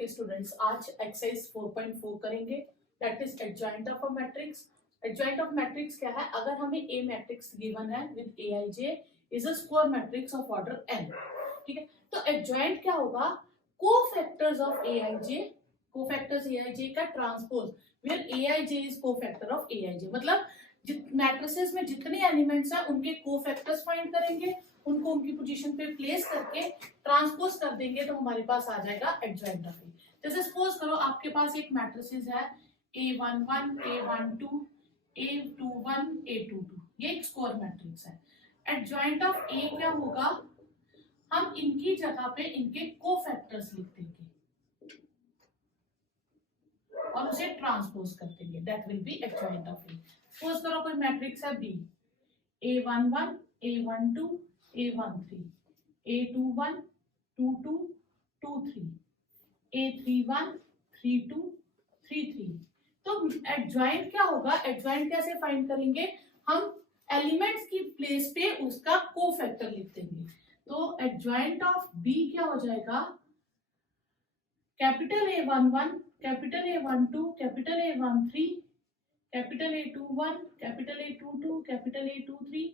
Okay students, आज exercise 4.4 करेंगे, that is adjoint of a matrix. Adjoint of matrix क्या है? अगर हमें ए मैट्रिक्स गिवन है with A I J is a square matrix of order N, ठीक है, तो एडजॉइंट क्या होगा? Cofactors of A I J, cofactors A I J का transpose where A I J is cofactor of A I J. मतलब matrices में जितने elements हैं उनके कोफैक्टर्स फाइंड करेंगे, उनको उनकी पोजीशन पे प्लेस करके ट्रांसपोज कर देंगे तो हमारे पास आ जाएगा एडजॉइंट ऑफ ए। जैसे सपोज करो आपके पास एक मैट्रिसेस है A11, A12, A21, A22, ये एक स्क्वायर मैट्रिक्स है। एडजॉइंट ऑफ ए क्या होगा? हम इनकी जगह पे इनके कोफैक्टर्स लिख देंगे और उसे ट्रांसपोज कर देंगे, that will be adjoint of A. Suppose करो कोई मैट्रिक्स है B, A11, A12, A13, A21, 22, 23, A31, 32, 33। तो एडजॉइंट क्या होगा? एडजॉइंट कैसे फाइंड करेंगे? हम एलिमेंट्स की प्लेस पे उसका कोफैक्टर लिख देंगे। तो एडजॉइंट ऑफ बी क्या हो जाएगा? Capital A11, capital A12, capital A13, capital A21, capital A22, capital A23,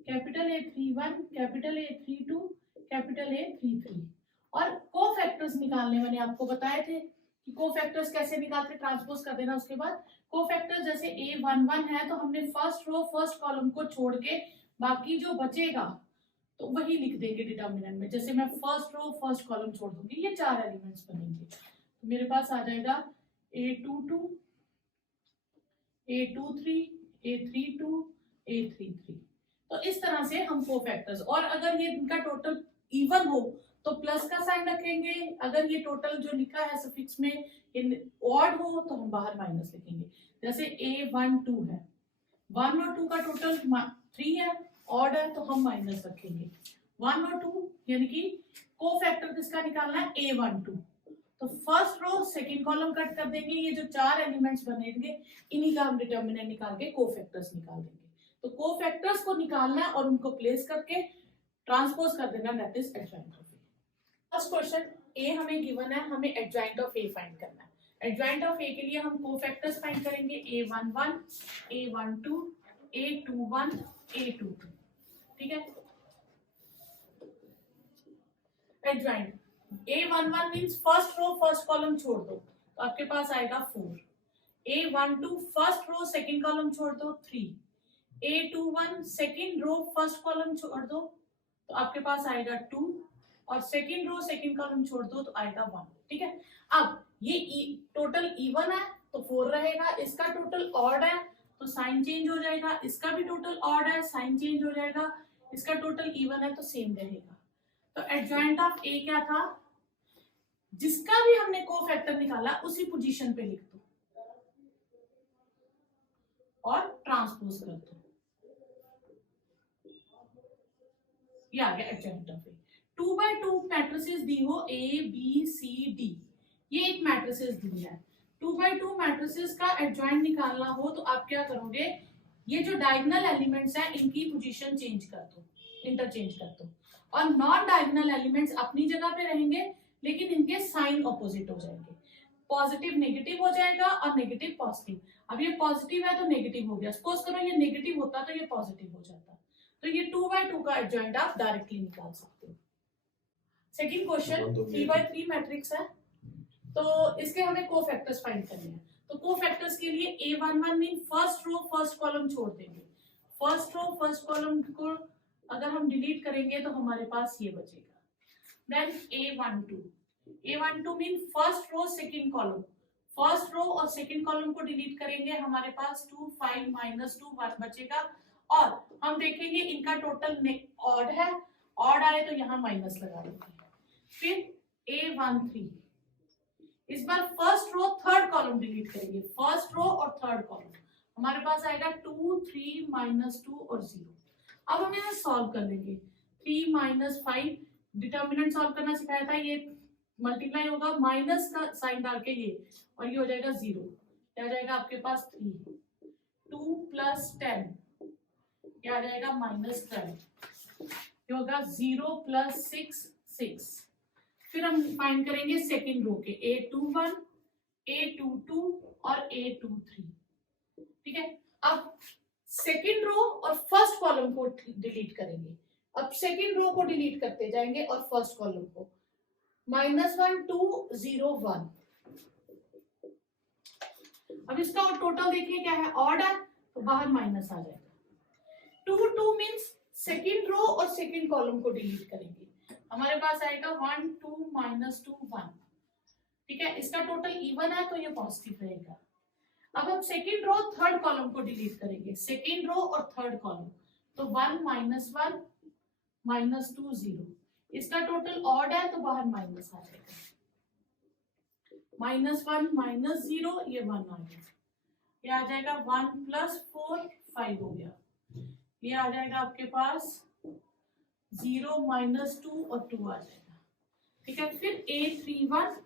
capital A31, capital A32, capital A33। और कोफैक्टर्स निकालने मैंने आपको बताए थे कि कोफैक्टर्स कैसे निकालते, ट्रांसपोज कर देना। उसके बाद कोफैक्टर्स जैसे A11 है तो हमने फर्स्ट रो फर्स्ट कॉलम को छोड़ के बाकी जो बचेगा तो वही लिख देंगे डिटर्मिनेंट में। जैसे मैं फर्स्ट रो फर्स्ट कॉलम छोड़ दूंगी, ये 4 एलिमेंट्स बनेंगे, तो मेरे पास आ जाएगा A22, A23, A32, A33। तो इस तरह से हम कोफैक्टर्स, और अगर ये इनका टोटल इवन हो तो प्लस का साइन रखेंगे, अगर ये टोटल जो लिखा है सफिक्स में ऑड हो तो हम बाहर माइनस लिखेंगे। जैसे A12 है, 1 और 2 का टोटल 3 है, ऑड है तो हम माइनस रखेंगे। 1 और 2 यानी कि कोफैक्टर किसका निकालना है? A12। तो first row second column cut कर देंगे, ये जो 4 एलिमेंट्स बनेंगे इन्हीं का हम डिटर्मिनेंट निकाल के कोफैक्टर्स निकाल देंगे। तो कोफैक्टर्स को निकालना है और उनको प्लेस करके ट्रांसपोज कर देना, that is adjoint of A. First question, A हमें गिवन है, हमें एडजॉइंट ऑफ ए फाइंड करना है। एडजॉइंट ऑफ ए के लिए हम कोफैक्टर्स फाइंड करेंगे, A11, A12, A21, A22, ठीक है। Adjoint A11 means first row first column छोड़ दो तो आपके पास आएगा 4, A12 first row second column छोड़ दो 3, A21 second row first column छोड़ दो तो आपके पास आएगा 2, और सेकंड रो सेकंड कॉलम छोड़ दो तो आएगा 1, ठीक है। अब ये टोटल इवन है तो 4 रहेगा, इसका टोटल ऑड है तो साइन चेंज हो जाएगा, इसका भी टोटल ऑड है साइन चेंज हो जाएगा, इसका टोटल इवन है तो सेम रहेगा। तो एडजॉइंट ऑफ ए क्या था? जिसका भी हमने कोफैक्टर निकाला उसी पोजीशन पे लिख दो और ट्रांसपोज कर दो, ये आ गया adjoint of A. 2x2 matrices दी हो A B C D, ये एक मैट्रिसेस दी है। 2x2 मैट्रिसेस का एडजॉइंट निकालना हो तो आप क्या करोगे? ये जो डायगोनल एलिमेंट्स हैं इनकी पोजीशन चेंज कर दो, इंटरचेंज कर दो, और नॉन डायगोनल एलिमेंट्स अपनी जगह पे रहेंगे लेकिन इनके साइन ऑपोजिट हो जाएंगे। पॉजिटिव नेगेटिव हो जाएगा और नेगेटिव पॉजिटिव। अब ये पॉजिटिव है तो नेगेटिव हो गया, सपोज करो ये नेगेटिव होता तो ये पॉजिटिव हो जाता, तो ये 2x2 का एडजॉइंट आप डायरेक्टली निकाल सकते हो। सेकंड क्वेश्चन, 3x3 मैट्रिक्स है तो इसके हमें कोफैक्टर्स फाइंड करने हैं। तो कोफैक्टर्स के लिए A11 mean first row first column छोड़ देंगे, फर्स्ट रो फर्स्ट कॉलम को अगर हम डिलीट करेंगे तो हमारे पास ये बचेगा। Then A12 mean first row second column, first row और सेकंड कॉलम को डिलीट करेंगे, हमारे पास 2, 5, -2, 1 बचेगा, और हम देखेंगे इनका टोटल ऑड है, ऑड आए तो यहाँ माइनस लगा देंगे। फिर A13, इस बार first row third column delete करेंगे, फर्स्ट रो और थर्ड कॉलम, हमारे पास आएगा 2, 3, -2 और 0। अब हम यहाँ सॉल्व कर लेंगे। 3 - 5 डिटर्मिनेंट सॉल्व करना सिखाया था, ये मल्टीप्लाई होगा माइनस का साइन डाल के ये, और ये हो जाएगा 0, क्या जाएगा आपके पास 3, 2 + 10 क्या आ जाएगा -12, ये होगा 0 + 6, 6, फिर हम फाइंड करेंगे सेकेंड रो के A21, A22 और A23। ठीक है, अब सेकेंड रो और फर्स्ट कॉलम को डिलीट करेंगे। अब सेकेंड रो को डिलीट करते जाएंगे और फर्स्ट कॉलम को -1 2 0 1। अब इसका टोटल देखिए क्या है, ऑड है तो बाहर माइनस आ जाएगा। 2 2 मीन्स सेकेंड रो और सेकेंड कॉलम को डिलीट करेंगे, हमारे पास आएगा 1 2 -2 1। ठीक है, इसका टोटल इवन है तो ये पॉजिटिव रहेगा। अब हम सेकेंड रो थर्ड कॉलम को डिलीट करेंगे, सेकेंड रो और थर्ड कॉलम, तो 1 -1 -2 0। इसका टोटल ऑड है तो बाहर माइनस आ जाएगा, -1 -0, ये 1 आ गया, ये आ जाएगा 1 + 4 5 हो गया। ये आ जाएगा आपके पास 0 -2 और 2 आ जाएगा। ठीक है, फिर A31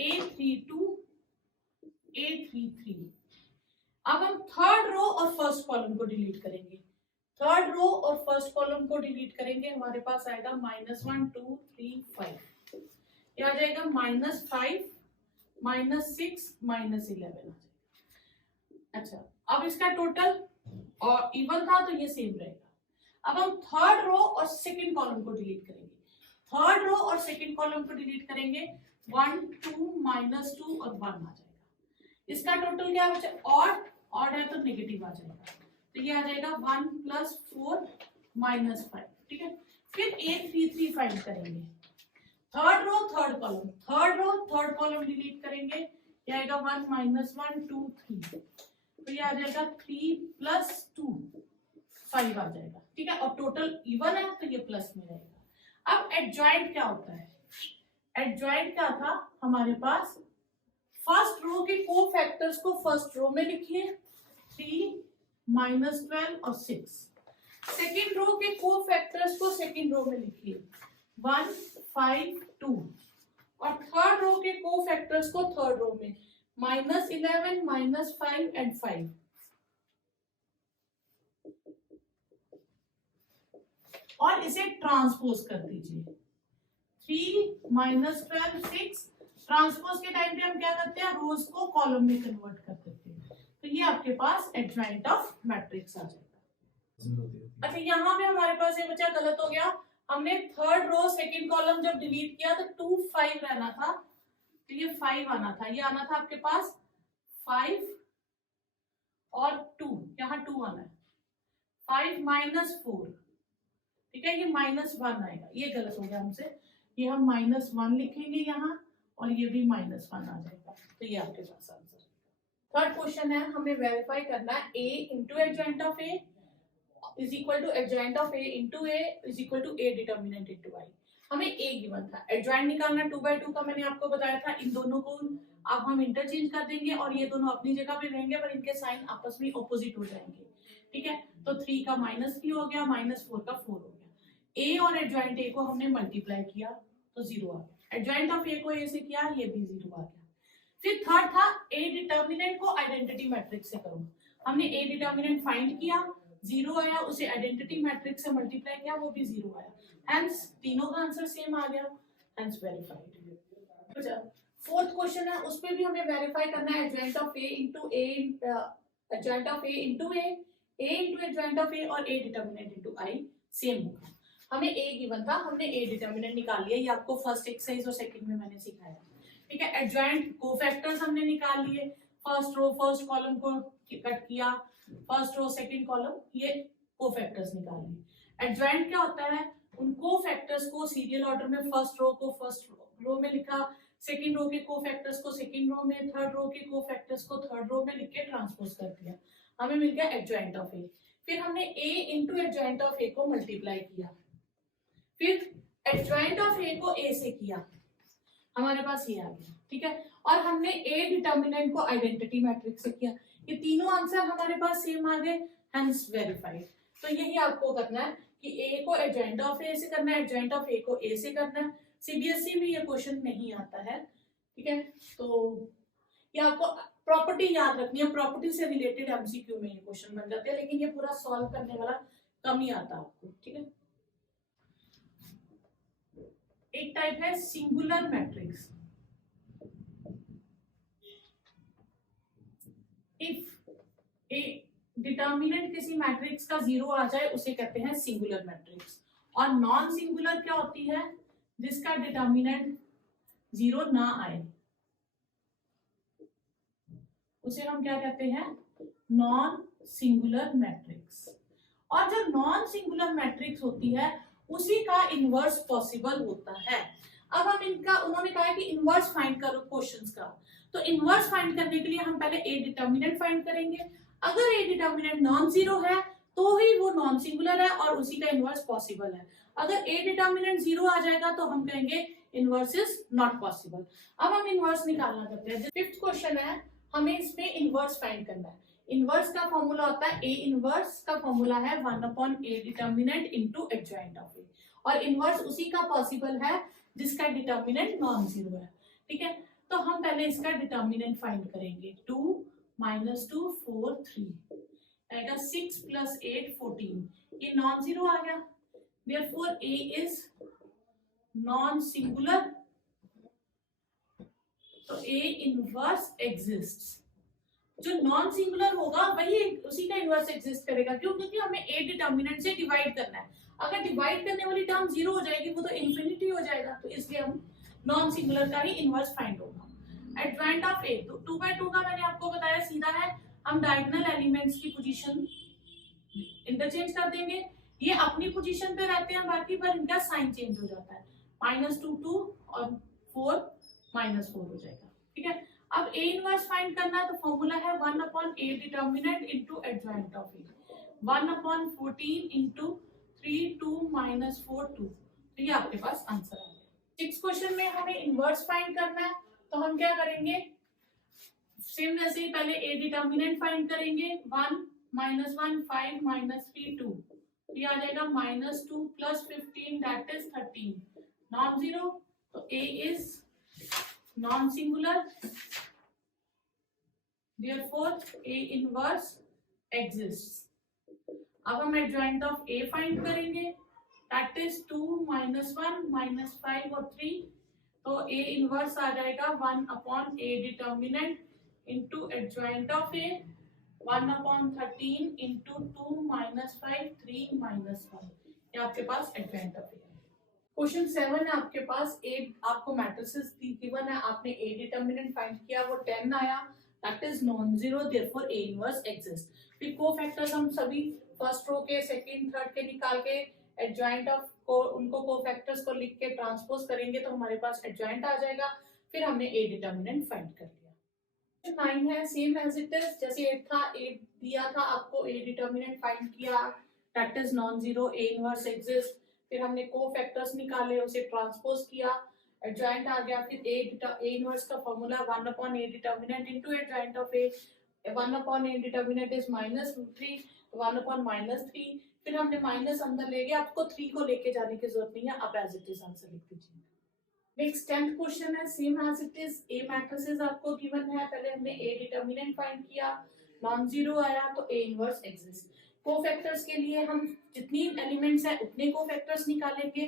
A32 A33। अब हम थर्ड रो और फर्स्ट कॉलम को डिलीट करेंगे, थर्ड रो और फर्स्ट कॉलम को डिलीट करेंगे, हमारे पास आएगा -1 2 3 5। ये आ जाएगा -5 -6 -11। अच्छा, अब इसका टोटल और इवन था तो ये सेम रहेगा। अब हम थर्ड रो और सेकंड कॉलम को डिलीट करेंगे, थर्ड रो और सेकंड कॉलम को डिलीट करेंगे, 1 2 -2 और 1 आ जाएगा। इसका टोटल क्या बचा, ऑड है तो नेगेटिव आ जाएगा, तो ये आ जाएगा 1 + 4 -5। ठीक है, फिर A33 फाइंड करेंगे, third row third column, third row third column delete करेंगे, ये आएगा 1 -1 2 3, तो ये आ जाएगा 3 + 2 5 आ जाएगा। ठीक है, और टोटल इवन है तो ये प्लस में रहेगा। अब एडजॉइंट क्या होता है, एडजॉइंट क्या था हमारे पास, फर्स्ट रो के कोफैक्टर्स को फर्स्ट रो में लिखिए, 3 -12 और 6। सेकेंड रो के कोफैक्टर्स को सेकेंड रो में लिखिए, 1 5 2। और थर्ड रो के कोफैक्टर्स को थर्ड रो में, -11 -5 एंड 5। और इसे ट्रांसपोज कर दीजिए, 3 -12 6। ट्रांसपोज के टाइम पे हम क्या करते हैं, रोज को कॉलम में कन्वर्ट कर देते हैं, तो ये आपके पास एडजॉइंट ऑफ मैट्रिक्स आ जाएगा। अच्छा, यहाँ पे हमारे पास ये बच्चा गलत हो गया, हमने थर्ड रो सेकंड कॉलम जब डिलीट किया तो 2 5 रहना था, तो ये 5 आना था, ये आना था आपके पास 5 और 2, यहाँ 2 आना है, 5 -4। ठीक है, ये -1 आएगा, ये गलत हो गया हमसे, ये हम -1 लिखेंगे यहाँ और ये भी -1 आ जाएगा, तो ये आपके पास आंसर। थर्ड क्वेश्चन है, हमें वेरीफाई करना है A into adjoint of A is equal to adjoint of A into A is equal to A determinant into I। हमें A गिवन था, एडजॉइंट निकालना 2/2 का मैंने आपको बताया था। इन दोनों को अब हम इंटरचेंज कर देंगे और ये दोनों अपनी जगह पे रहेंगे पर इनके साइन आपस में ऑपोजिट हो जाएंगे। ठीक है, तो 3 का -3 हो गया, -4 का 4 हो गया। A और एडजॉइंट A को हमने मल्टीप्लाई किया तो 0 आ गया, एडजॉइंट ऑफ A को A से किया, ये भी 0 आ गया। फिर थर्ड था A डिटर्मिनेंट को आइडेंटिटी मैट्रिक्स से करो, हमने A डिटर्मिनेंट फाइंड किया, 0 आया, उसे आइडेंटिटी मैट्रिक्स से मल्टीप्लाई किया, वो भी 0 आया, हेंस तीनों का आंसर सेम आ गया, हेंस वेरीफाइड। अच्छा, फोर्थ क्वेश्चन है, उस पे भी हमें वेरीफाई करना है adjoint of A into A, adjoint of A into A into adjoint of A और A determinant into I same होगा। हमें A गिवन था, हमने A डिटर्मिनेंट निकाल लिया, ये आपको फर्स्ट एक्सरसाइज और सेकंड में मैंने सिखाया। ठीक है, एडजॉइंट कोफैक्टर्स हमने निकाल लिए, फर्स्ट रो फर्स्ट कॉलम को कट किया, फर्स्ट रो सेकंड कॉलम, ये कोफैक्टर्स निकाल लिए। एडजॉइंट क्या होता है, उन कोफैक्टर्स को सीरियल ऑर्डर में फर्स्ट रो को फर्स्ट रो में लिखा, सेकंड रो के कोफैक्टर्स को सेकंड रो में, थर्ड रो के कोफैक्टर्स को थर्ड रो में लिख के ट्रांसपोज कर दिया, हमें मिल गया एडजॉइंट ऑफ ए। फिर हमने A इंटू एडजॉइंट ऑफ ए को मल्टीप्लाई किया, फिर एडजॉइंट ऑफ ए को A से किया, हमारे पास ये आ गया। ठीक है, और हमने A डिटर्मिनेंट को आइडेंटिटी मैट्रिक्स से किया, ये तीनों आंसर हमारे पास सेम आ गए, हेंस वेरीफाइड। तो यही आपको करना है कि A को एडजॉइंट ऑफ A से करना है, एडजॉइंट ऑफ A को A से करना है। CBSE में ये क्वेश्चन नहीं आता है। ठीक है, तो ये आपको प्रॉपर्टी याद रखनी है, प्रॉपर्टी से रिलेटेड MCQ में ये क्वेश्चन बन जाते हैं, लेकिन ये पूरा सॉल्व करने वाला कम ही आता है आपको। ठीक है, एक टाइप है singular matrix. If A determinant किसी मैट्रिक्स का जीरो आ जाए उसे कहते हैं सिंगुलर मैट्रिक्स। और नॉन सिंगुलर क्या होती है? जिसका डिटर्मिनेंट जीरो ना आए उसे हम क्या कहते हैं? Non singular matrix. और जो नॉन सिंगुलर मैट्रिक्स होती है उसी का इनवर्स पॉसिबल होता है। अब हम इनका, उन्होंने कहा है कि इनवर्स फाइंड करो क्वेश्चंस का, तो इनवर्स फाइंड करने के लिए हम पहले ए डिटर्मिनेंट फाइंड करेंगे। अगर ए डिटर्मिनेंट नॉन जीरो है तो ही वो नॉन सिंगुलर है और उसी का इनवर्स पॉसिबल है। अगर ए डिटर्मिनेंट जीरो आ जाएगा तो हम कहेंगे इनवर्स इज नॉट पॉसिबल। अब हम इनवर्स निकालना करते हैं। फिफ्थ क्वेश्चन है, हमें इसमें इनवर्स फाइंड करना है। इनवर्स का फॉर्मूला होता है, ए इनवर्स का फॉर्मूला है 1/a determinant into adjoint of A, और इनवर्स उसी का पॉसिबल है जिसका डिटर्मिनेंट नॉन जीरो है। ठीक है, तो हम पहले इसका डिटर्मिनेंट फाइंड करेंगे। 2 - 2 4 3 आएगा, 6 + 8 14, ये नॉन जीरो आ गया। Therefore A is non singular, तो ए इनवर्स एग्जिस्ट्स। जो नॉन सिंगुलर होगा वही उसी का इनवर्स एग्जिस्ट करेगा। क्यों? क्योंकि हमें ए डिटर्मिनेंट से डिवाइड करना है। अगर डिवाइड करने वाली टर्म जीरो हो जाएगी वो तो इंफिनिटी हो जाएगा, तो इसलिए हम नॉन सिंगुलर का ही इनवर्स फाइंड होगा। एडजॉइंट ऑफ ए, तो 2/2 का मैंने आपको बताया सीधा है, हम डायगोनल एलिमेंट्स की पोजीशन इंटरचेंज कर देंगे। ये अपनी पोजीशन पे रहते हैं बाकी, पर इनका साइन चेंज हो जाता है। -2 2 और 4 -4 हो जाएगा। ठीक है, अब ए इनवर्स फाइंड करना है तो फॉर्मूला है 1/a determinant into adjoint of A, 1/14 into 3 2 -4 2। तो ये आपके पास आंसर आ गया। सिक्स क्वेश्चन में हमें इनवर्स फाइंड करना है, तो हम क्या करेंगे? सेम वैसे ही पहले ए डिटर्मिनेंट फाइंड करेंगे। 1 -1 5 -3 2, ये आ जाएगा -2 + 15 दैट इज 13, नॉन जीरो, तो A is non singular, therefore A inverse exists। अब हम एडजॉइंट ऑफ A फाइंड करेंगे, that is 2 -1 -5 और 3, तो A इनवर्स आ जाएगा 1/a determinant into adjoint of A, 1/13 into 2 -5 3 -1, ये आपके पास एडजॉइंट ऑफ A। क्वेश्चन 7 है आपके पास, ए आपको मैट्रिसेस गिवन है, आपने ए डिटर्मिनेंट फाइंड किया, वो 10 आया, that is non zero, therefore A inverse exist. फिर कोफैक्टर्स हम सभी फर्स्ट रो के, सेकंड, थर्ड के निकाल के एडजॉइंट ऑफ को, उनको कोफैक्टर्स को लिख के ट्रांसपोज करेंगे तो हमारे पास एडजॉइंट आ जाएगा। फिर हमने ए डिटर्मिनेंट फाइंड कर लिया। 9 है सेम एज इट इज, जैसे 8 था, 8 दिया था आपको, ए डिटर्मिनेंट फाइंड किया, that is non zero, A inverse exist. फिर हमने कोफैक्टर्स निकाले, उसे ट्रांसपोज किया, एडजॉइंट आ गया। फिर ए इनवर्स का formula 1/a determinant into adjoint of A, 1/a determinant is -3, 1/-3, फिर हमने माइनस अंदर ले गया, आपको 3 को लेके जाने की जरूरत नहीं है, आप एज इट इज आंसर लिख दीजिए। नेक्स्ट 10th क्वेश्चन है, same as it is, A matrices आपको गिवन है, पहले हमने ए डिटर्मिनेंट फाइंड किया, नॉन जीरो आया तो ए इनवर्स एग्जिस्ट। कोफैक्टर्स के लिए हम जितनी एलिमेंट्स है उतने कोफैक्टर्स निकालेंगे।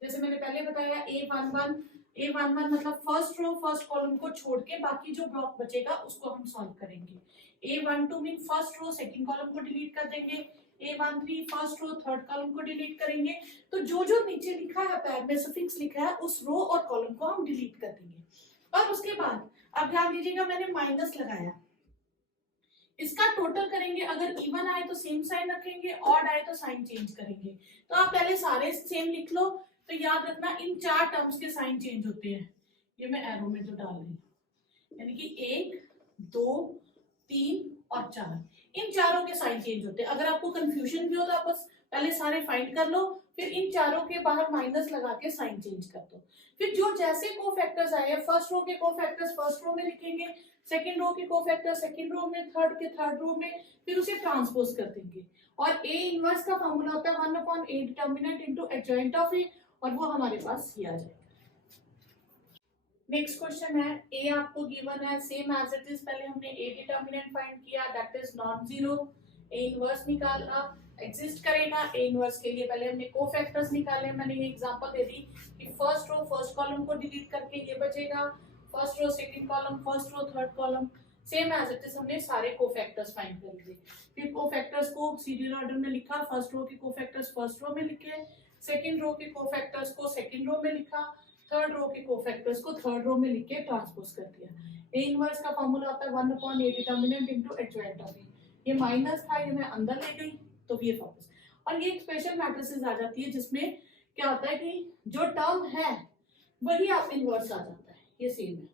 जैसे मैंने पहले बताया A11 मतलब फर्स्ट रो फर्स्ट कॉलम को छोड़ के बाकी जो ब्लॉक बचेगा उसको हम सॉल्व करेंगे। A12 mean first row second column को डिलीट कर देंगे, A13 first row third column को डिलीट करेंगे। तो जो जो नीचे लिखा है पैर में सफिक्स लिखा है उस रो और कॉलम को हम डिलीट कर देंगे। और उसके बाद अब ध्यान दीजिएगा, मैंने माइनस लगाया, इसका टोटल करेंगे, अगर इवन आए तो सेम साइन रखेंगे, ऑड आए तो साइन चेंज करेंगे। तो आप पहले सारे सेम लिख लो, तो याद रखना इन चार टर्म्स के साइन चेंज होते हैं। ये मैं एरो में तो डाल रही हूँ, यानी कि 1 2 3 और 4, इन चारों के साइन चेंज होते हैं। अगर आपको कंफ्यूजन भी हो तो आप बस पहले सारे फाइंड कर लो, फिर इन चारों के बाहर माइनस लगा के साइन चेंज कर दो। फिर जो जैसे कोफैक्टर्स आए, फर्स्ट रो के कोफैक्टर्स फर्स्ट रो में लिखेंगे, सेकंड रो के कोफैक्टर सेकंड रो में, थर्ड के थर्ड रो में, फिर उसे ट्रांसपोज कर देंगे। और ए इनवर्स का फॉर्मूला होता है 1/a determinant into adjoint of A, और वो हमारे पास ये आ जाएगा। नेक्स्ट क्वेश्चन है, ए आपको गिवन है, सेम एज इट इज, पहले हमने ए डिटर्मिनेंट फाइंड किया, that is non zero, A inverse निकाला, एग्जिस्ट करेगा। ए इनवर्स के लिए पहले हमने कोफैक्टर्स निकाले, मैंने ये एग्जांपल दे दी कि फर्स्ट रो फर्स्ट कॉलम को डिलीट करके ये बचेगा, first row second column, first row third column, same as it is हमने सारे कोफैक्टर्स फाइंड कर लिए। फिर कोफैक्टर्स को सीरियल ऑर्डर में लिखा, फर्स्ट रो के कोफैक्टर्स फर्स्ट रो में लिखे, सेकंड रो के कोफैक्टर्स को सेकंड रो में लिखा, थर्ड रो के कोफैक्टर्स को थर्ड रो में लिख के ट्रांसपोज कर दिया। ए इनवर्स का फॉर्मूला होता है 1/a determinant into adjoint of A. ये माइनस था, ये मैं अंदर ले गई तो ये वापस। और ये एक स्पेशल मैट्रिसेस आ जाती है जिसमें क्या होता है कि जो टर्म है वही आप इनवर्स आ जाता है, ये सेम है,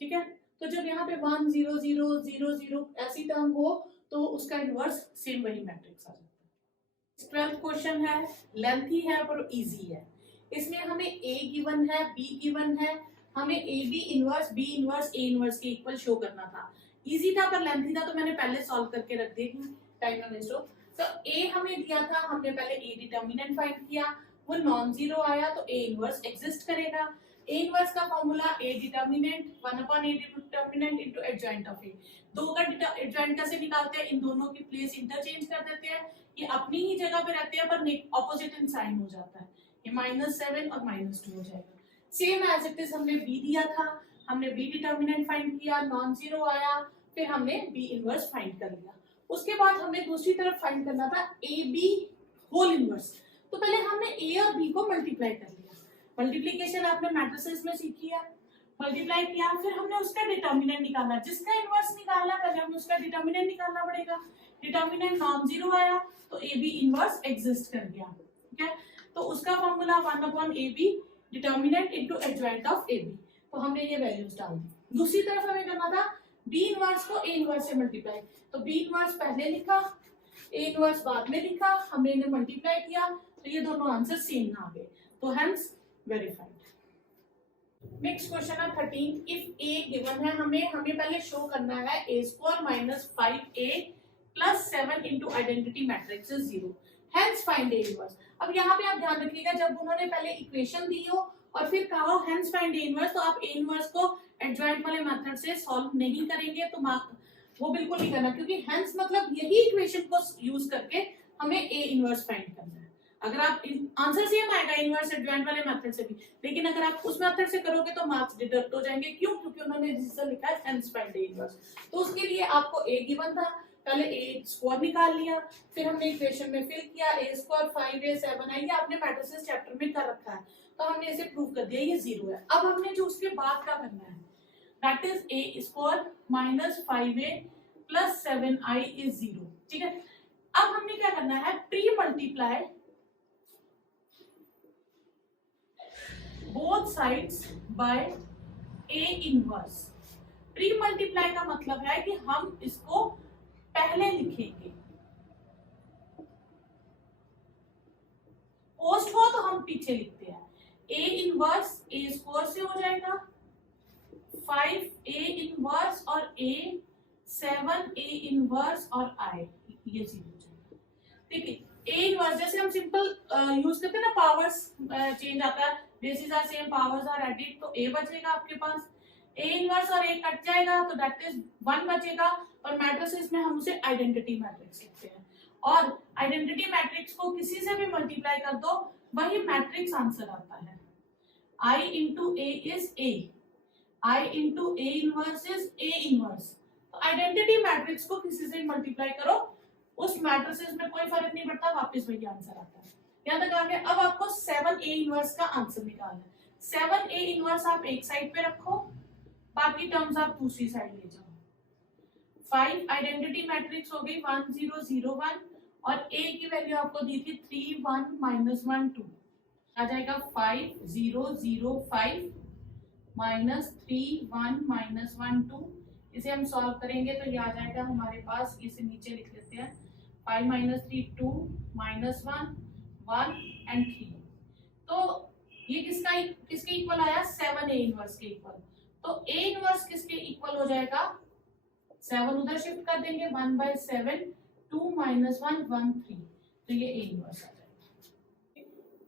ठीक है। तो जब यहाँ पे 1 0 0 0 0 ऐसी टर्म हो तो उसका इनवर्स सेम वही मैट्रिक्स आ जाता है। 12th क्वेश्चन है, लेंथी है पर इजी है। इसमें हमें ए गिवन है, बी गिवन है, हमें A B inverse, B inverse, A inverse के इक्वल शो करना था। इजी था पर लेंथी था तो मैंने पहले सॉल्व करके रख दिया, टाइम ना वेस्ट हो। तो ए हमें दिया था, हमने पहले ए डिटर्मिनेंट फाइंड किया, वो नॉन जीरो आया तो ए इनवर्स एग्जिस्ट करेगा। ए इनवर्स का formula A determinant 1/a determinant into adjoint of A. दो का एडजॉइंट कैसे निकालते हैं, इन दोनों की प्लेस इंटरचेंज कर देते हैं, ये अपनी ही जगह पे रहते हैं पर ऑपोजिट इन साइन हो जाता है, ये -7 और -2 हो जाएगा। सेम एज इट इज हमने बी दिया था, हमने बी डिटर्मिनेंट फाइंड किया, नॉन जीरो आया, फिर हमने बी इनवर्स फाइंड कर लिया। उसके बाद हमें दूसरी तरफ फाइंड करना था ए बी होल इनवर्स। तो पहले हमने ए और बी को मल्टीप्लाई कर लिया, मल्टीप्लिकेशन आपने मैट्रिसेस में सीखी है, मल्टीप्लाई किया, फिर हमने उसका डिटर्मिनेंट निकाला, जिसका इनवर्स निकालना पहले हमें उसका डिटर्मिनेंट निकालना पड़ेगा। डिटर्मिनेंट नॉन जीरो आया तो ए बी इनवर्स एग्जिस्ट कर गया, ठीक है। तो उसका formula 1/ab determinant into adjoint of A B, तो हमने ये वैल्यूज डाल दी। दूसरी तरफ हमें करना था बी इनवर्स को ए इनवर्स से मल्टीप्लाई, तो बी इनवर्स पहले लिखा, ए इनवर्स बाद में लिखा, हमने इन्हें मल्टीप्लाई किया तो ये दोनों आंसर सेम आ गए, तो हेंस वेरीफाइड। नेक्स्ट क्वेश्चन है 13, इफ ए गिवन है, हमें पहले शो करना है a square minus 5a plus 7 into identity matrix is 0, hence find A inverse. अब यहाँ पे आप ध्यान रखिएगा, जब उन्होंने पहले इक्वेशन दी हो और फिर कहा हो हेंस फाइंड ए इनवर्स, तो आप ए इनवर्स को एडजॉइंट वाले मेथड से सॉल्व नहीं करेंगे, तो वो बिल्कुल नहीं करना, क्योंकि हेंस मतलब यही इक्वेशन को यूज करके हमें ए इनवर्स फाइंड करना है। अगर आप आंसर सेम आएगा इनवर्स एडजॉइंट वाले मेथड से भी, लेकिन अगर आप उस मेथड से करोगे तो मार्क्स डिडक्ट हो जाएंगे। क्यों? क्योंकि उन्होंने जिससे लिखा है हेंस फाइंड ए इनवर्स। तो उसके लिए आपको ए गिवन था, पहले ए स्क्वायर निकाल लिया, फिर हमने इक्वेशन में फिल किया, ए स्क्वायर 5a 7a, ये आपने मैट्रिसेस चैप्टर में कर रखा है, तो हमने इसे प्रूव कर दिया ये 0 है। अब हमने जो उसके बाद का करना है, that is a square minus 5a plus 7i is 0, ठीक है। अब हमने क्या करना है, pre multiply both sides by A inverse. Pre multiply का मतलब है कि हम इसको पहले लिखेंगे, पोस्ट हो तो हम पीछे लिखते हैं। ए इनवर्स ए स्क्वायर से हो जाएगा, 5a इनवर्स और a 7a इनवर्स और i, ये 0 हो जाएगा, ठीक है। ए इनवर्स जैसे हम सिंपल यूज करते हैं ना, पावर्स चेंज आता है, bases are same powers are added, तो a बचेगा आपके पास, ए इनवर्स और a कट जाएगा तो दैट इज 1 बचेगा, और मैट्रिसेस में हम उसे आइडेंटिटी मैट्रिक्स लिखते हैं, और आइडेंटिटी मैट्रिक्स को किसी से भी मल्टीप्लाई कर दो वही मैट्रिक्स आंसर आता है। I into A is A, I into A inverse is A inverse। तो आइडेंटिटी मैट्रिक्स को किसी से मल्टीप्लाई करो, उस मैट्रिसेस में कोई फर्क नहीं पड़ता, वापस वही आंसर आता है। यहाँ तक आ गया। अब आपको 7A इनवर्स का आंसर निकालना है। 7A इनवर्स आप एक साइड पे रखो, बाकी टर्म्स आप दूसरी साइड ले जाओ। 5 आइडेंटिटी मैट्रिक्स हो गई 1 0 0 1, और A की वैल्यू आपको दी थी 3 1 -1 2, आ जाएगा 5 0 0 5 -3 1 -1 2। इसे हम सॉल्व करेंगे तो ये आ जाएगा हमारे पास, इसे नीचे लिख लेते हैं, 5 -3 2 -1 1 एंड 3। तो ये किसके इक्वल आया, 7A इनवर्स के इक्वल। तो A इनवर्स किसके इक्वल हो जाएगा, 7 उधर शिफ्ट कर देंगे, 1/7 2 -1 1 3, तो ये A इनवर्स आ जाएगा।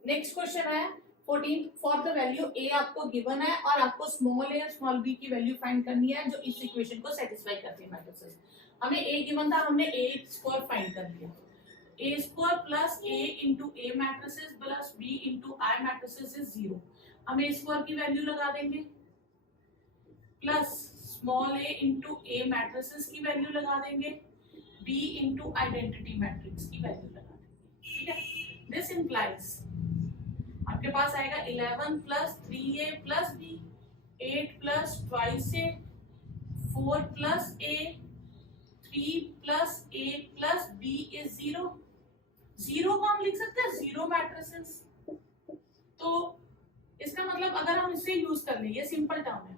नेक्स्ट क्वेश्चन है 14, फॉर द वैल्यू A आपको गिवन है और आपको स्मॉल a और स्मॉल b की वैल्यू फाइंड करनी है जो इस इक्वेशन को सेटिस्फाई करती है मैट्रिसेस। हमें A गिवन था, हमने A स्क्वायर फाइंड कर लिया। A square plus A into A matrices plus B into I matrices is 0। हम ए स्क्वायर की वैल्यू लगा देंगे plus small A into A matrices की वैल्यू लगा देंगे, बी इंटू आइडेंटिटी मैट्रिक्स की वैल्यू लगा देंगे। ठीक है, दिस इंप्लाइज आपके पास आएगा 11 plus 3a plus B, 8 plus twice A, 4 plus A, 3 plus A plus B is 0। 0 को हम लिख सकते हैं 0 मैट्रिसेस। तो इसका मतलब अगर हम इसे यूज कर लें, ये सिंपल टर्म है,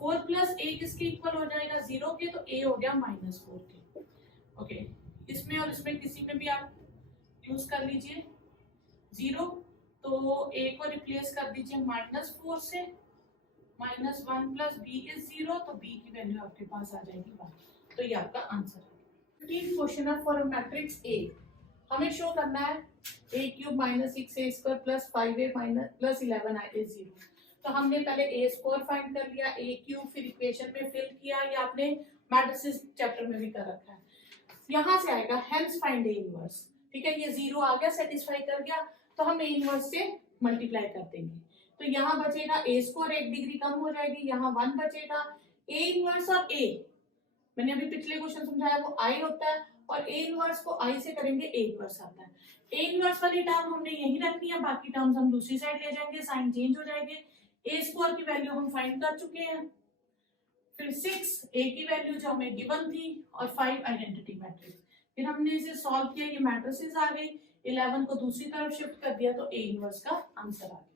4 प्लस ए किसके इक्वल हो जाएगा 0 के, तो ए हो गया -4 के। ओके, इसमें और इसमें किसी में भी आप यूज कर लीजिए 0, तो ए को रिप्लेस कर दीजिए -4 से, -1 प्लस बी इज 0, तो बी की वैल्यू आपके पास आ जाएगी 1। तो ये आपका आंसर है। क्वेश्चन है फॉर मैट्रिक्स ए, हमें शो करना है a cube minus 6a square plus 5a minus plus 11i is 0। तो हमने पहले a स्क्वायर फाइंड कर लिया, a क्यूब फिर इक्वेशन में फिल किया, या आपने मैट्रिसेस चैप्टर में भी कर रखा है। यहाँ से आएगा हेल्स फाइंड a इनवर्स। ठीक है, ये 0 आ गया, सेटिस्फाई कर गया, तो हम a इनवर्स से मल्टीप्लाई कर देंगे। तो यहाँ बचेगा a स्क्वायर 1 डिग्री कम हो जाएगी, यहाँ 1 बचेगा। a इनवर्स और a मैंने अभी पिछले क्वेश्चन समझाया वो i होता है, और a इनवर्स को i से करेंगे a इनवर्स आता है। a इनवर्स वाली टर्म हमने यही रखनी है, बाकी टर्म्स हम दूसरी साइड ले जाएंगे, साइन चेंज हो जाएंगे। a स्क्वायर की वैल्यू हम फाइंड कर चुके हैं, फिर 6 a की वैल्यू जो हमें गिवन थी, और 5 आइडेंटिटी मैट्रिक्स। फिर हमने इसे सॉल्व किया, ये मैट्रिसेस आ गई, 11 को दूसरी तरफ शिफ्ट कर दिया, तो a इनवर्स का आंसर आ गया।